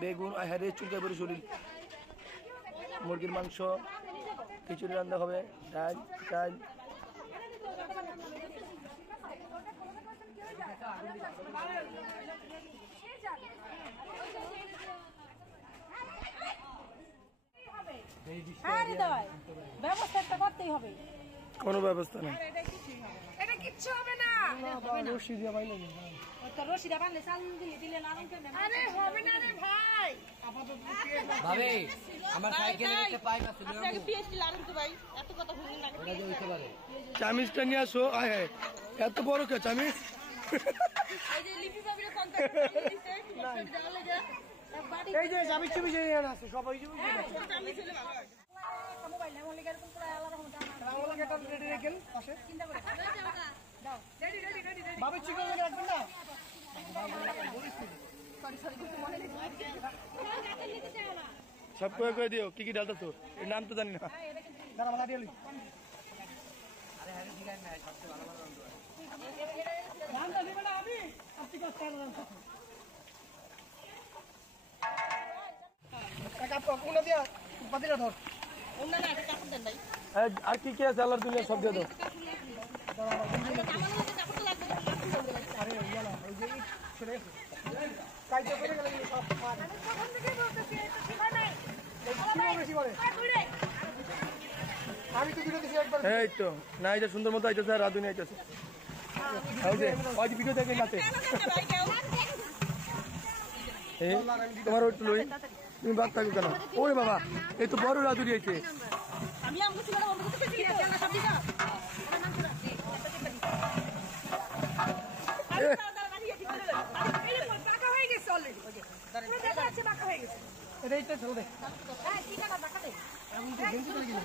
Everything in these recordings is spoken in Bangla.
বেগুন আহারে চুলকা করে শরীর, মুরগির মাংস, খিচুড়ি রান্না হবে, ডাল ডাল। ব্যবস্থা করতেই হবে, কোনো ব্যবস্থা নেই, এটা কিচ্ছু হবে না। রশি দিয়ে বাইলে রশিদা বানলে চাল দিলে দিলে না আরে হবে না রে ভাই। ভাবে আমার সাইকেলে একটা পাইপ আছে, আপনাকে পিএসটি লাগুন তো ভাই, এত কথা ভুলুন না। ওটা দিয়ে উঠতে পারে। চামিচটা নিয়ে আসো। আয় এত বড় কে চামিচ? এই যে লিপি বাবির কন্টাক্ট দিতে দেওয়া লাগে, এই যে চামিচ চুমিচ আছে সব ওই যে চামিচ হলে ভালো হয়। মোবাইল নেই মল্লিকা এরকম পুরো আলাদা হতে আমার আমাকে একটা রেডি রাখেন পাশে। চিন্তা করে দাও রেডি রেডি রেডি রেডি। বাবু চিকেন লেগে রাখবেন না? সরি সরি কিছু মনে নেই, কাছে নিতে চাও না। সব করে দিও কি কি ডালটা তোর এর নাম তো জানি না। দাঁড়া বাধা দিলি আরে হ্যাঁ ঠিক আছে না, সবচেয়ে ভালো ভালো নাম জানি বড় আমি আপনি কষ্ট করেন। কাকা কোন দিয়া বাদিরা ধর অন্য না এটা কাপড় দেন ভাই। আর কি কি আছে আল্লাহর দুনিয়া সব দিয়ে দাও। কাপড় তো লাগবে। আরে ইয়া না ওই যে ছেড়ে কাইতে করে গেলে সব পার। আমি কখন থেকে বলতেছি এটা শিখা নাই। বেশি করে দূরে আমি তো ভিডিও দিছি একবার। এই তো না এটা সুন্দর মতো আইতাছে আর রাধুনি আইতাছে। ওই যে ভিডিও দেখে নাতে ভাই কেউ এই তোমার ওই লই তুমি বাদ থাকো কেন? ওরে বাবা এই তো বড় রাধুনি আইছে। আমি আমগো ছিল না আমগো তো ঠিক আছে না সব দিছো। এটা নাম ছিল জি আরে দাদা গাড়ি আছে আরে বাঁকা হয়ে গেছে অলরেডি। ওকে পুরো দেখা আছে বাঁকা হয়ে গেছে। এইটা চলো দে। হ্যাঁ ঠিক আছে বাঁকা দে। আমি তো গেঞ্জি পরে গেলাম।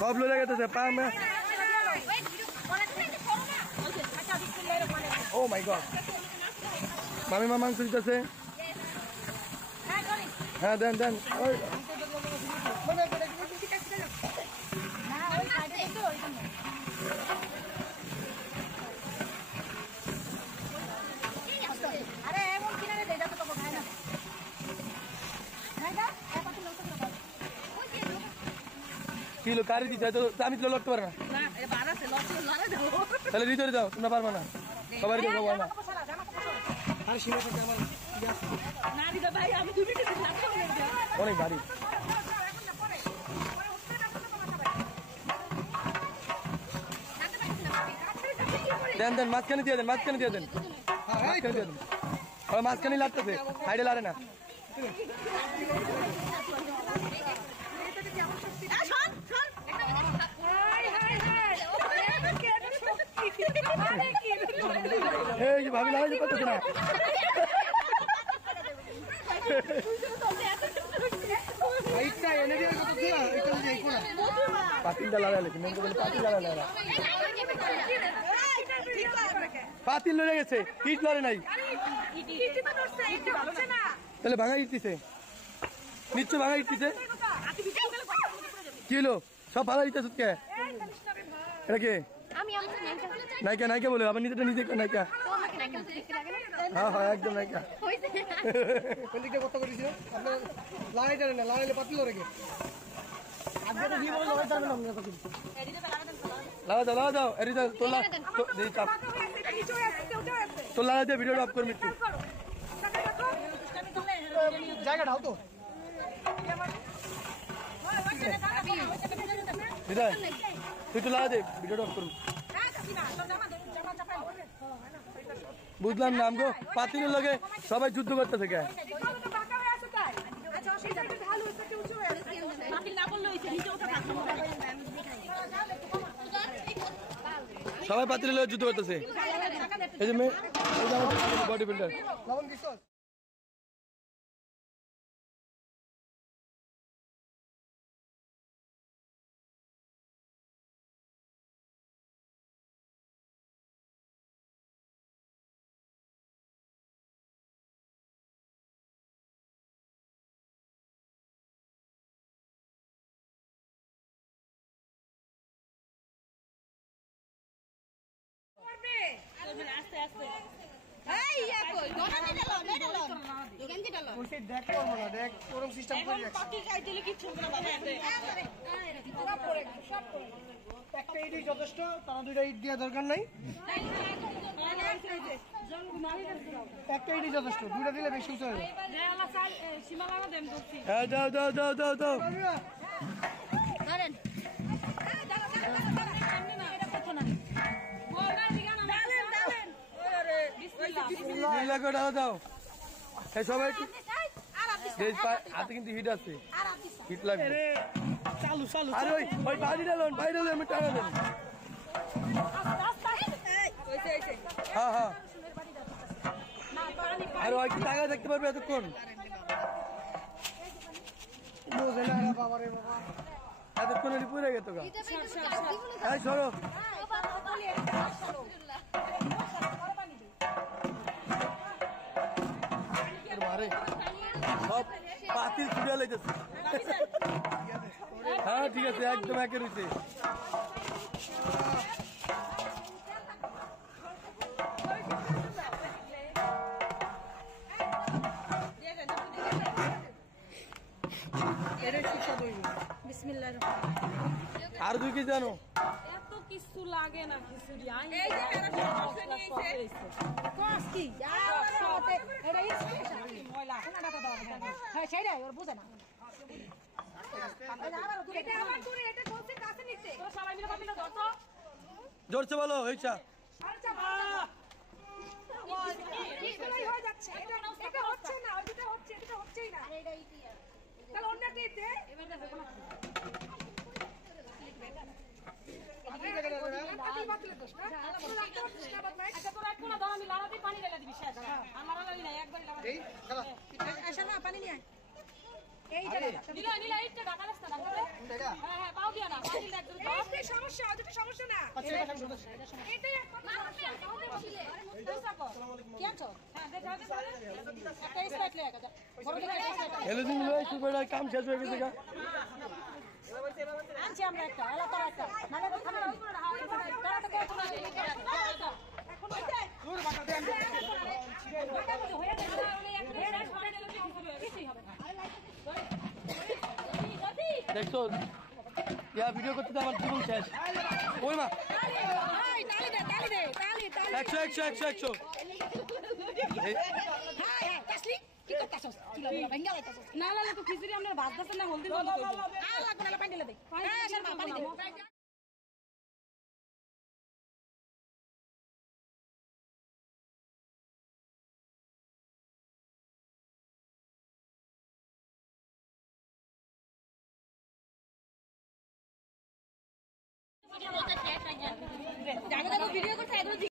সব লয়ে গেছে পা মে। ও মাই গড মামি মা মাংস দিতেছে। হ্যাঁ দেন দেন ওই আরে এমন কিনারে দেয় যাতে তোকে খায় না ভাই দা এক পাশে লোক তো কিলো কারি দিতে তো আমি তো লড়তে পারে না। না এ বাড়া আছে লোক লড়ে দাও তাহলে ভিতরে দাও তোমরা পারবে না সবাই দিতে পারবে না। আর সীমা থেকে আমার না দিদা ভাই আমি 2 মিনিট লাগবে অনেক ভারী দেন দেন মাঝখানে দিয়ে দেন মাঝখানে দিয়ে দেন মাঝখানে দিয়ে দেন মাঝখানে লাগতেছে সাইডে লাড়ে না। এই ভাবি লাগাইতে পারতেছে না। পাতিলটা লাগালে পাতিল লাগালে পাতিল লড়ে গেছে ইট লড়ে নাই তাহলে ভাঙা ইটতিছে নিশ্চয় ভাঙা ইটতিছে। কি হলো সব ভাঙা ইটতেছ কে এটা কে? নায়িকা নায়িকা বলে আবার নিজেটা নিজে নায়িকা। হ্যাঁ হ্যাঁ একদম নায়িকা। কত করেছিল আপনার লাগাইতে না লাগাইলে পাতিল লড়ে গে লাগা দাও লাগা দাও এরি দাও তোলা তো লাগা দিয়ে ভিডিওটা অফ করবি একটু জায়গা ঢাল তো বিদায় তুই তো লাগা দে ভিডিওটা অফ করবি। বুঝলাম না আমগো পাতিলের লগে সবাই যুদ্ধ করতেছে কে? সবাই পাতিলের লগে যুদ্ধ করতেছে। এই যে বডি বিল্ডার ওই দেখ করবো না, দেখ ওরকম সিস্টেম করে রাখছি। একটা ইটই যথেষ্ট, তারা 2টা ইট দেওয়া দরকার নাই। একটা ইটই যথেষ্ট, 2টা দিলে বেশি উঁচু হবে। হ্যাঁ যাও যাও যাও যাও যাও। বিসমিল্লাহ করে দাও। এই সবাই হাতে কিন্তু হিট আছে, হিট লাগবে। চালু চালু। আরে ওই বাইরে ডালুন, বাইরে ডালুন, আমি টানা দেন। হ্যাঁ হ্যাঁ। আর ওই কি টাকা দেখতে পারবে এতক্ষণ? বোঝে না বাবা রে বাবা, এতক্ষণ এটি পুড়ে গেত গা। এই সরো। মারে সব পাতিল ছুটে লেগেছে। হ্যাঁ ঠিক আছে, একদম একে রয়েছে। আর 2 কেজি জানো? এত কিছু লাগে না খিচুড়ি। জোরছে বলো। এইটা পানি নিয়ে সমস্যা না। কাম শেষ হয়ে গেছে। আমরা একটা দেখছো ভিডিও করতে আমার জীবন শেষ। ওই মা 100 100 100 100। না তো খিচুড়ি আমরা বাজতেছে না, হলদি বন্ধ করবো। ভিডিও করতে